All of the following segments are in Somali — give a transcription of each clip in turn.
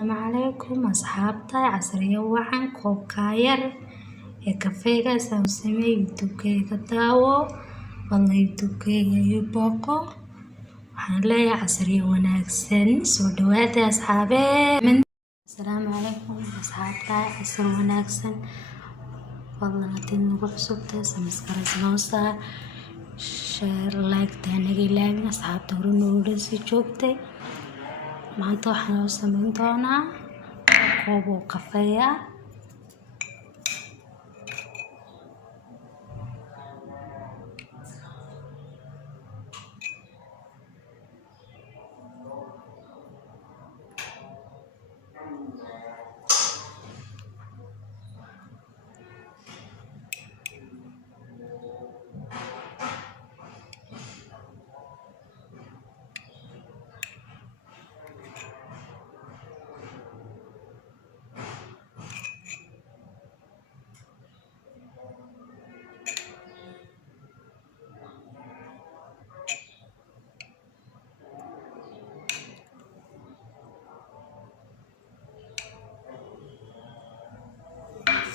السلام عليكم أصحابتي عصرية وعن كوب كاير كافيغا سامسمي يوتيوبكيغا داwo والله يوتيوبكيغا يبوقو waxaan leeyahay casriyo wanaagsan soo dhawaada asxaabe السلام عليكم أصحابتي casriyo wanaagsan والله hadii nagu cusubtahay subscribe noo saar share like taanaga ilaalin asxaabta hore noola sii joogtay maanta waxaan sameyn doonaa koob oo kafee ah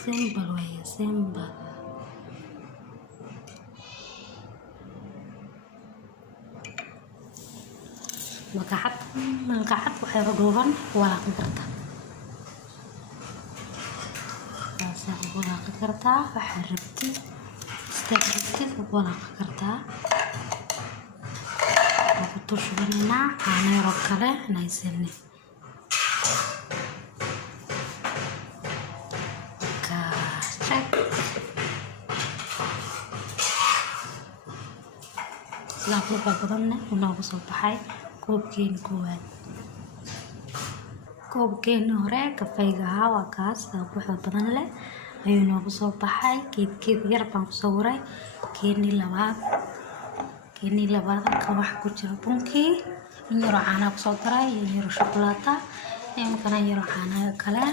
simple way simple مقعد waxay dhuuban walaaqi kartaa walaaqi kartaa waxa rabti istaagtid walaaqi kartaa ku tushbanina caano kale naysani لا فوق بدنا ونوقف صباحي كوبكين هراء كفايها وكاس وحده بدن له ayuu noogu soo baxay geed yar baan ku sawiray keeni labaad ka wax ku jira bunki in yar caano ku soo daray in yar shukulaato in kana yar caano kale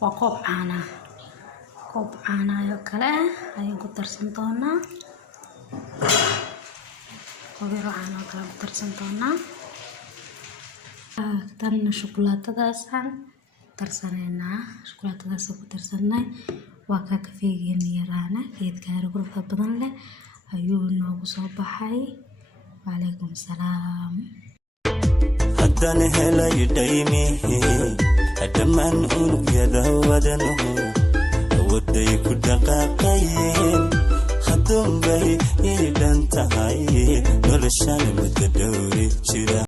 waa koob caano kale ayaan ku darsan doonaa caano kale ku darsan doonaa tan shukulatadaas aan darsanayna shukulatadaas ku darsanay waa ka kafeegeena yaraana geedka quruxda badan leh ayuu noogu soo baxay waalaikum salaam hadan helay daymihi hadaman unugyada wadanahu waday ku dhaqaaqayeen hadun bay idan tahay noloshan muddo dhowri jira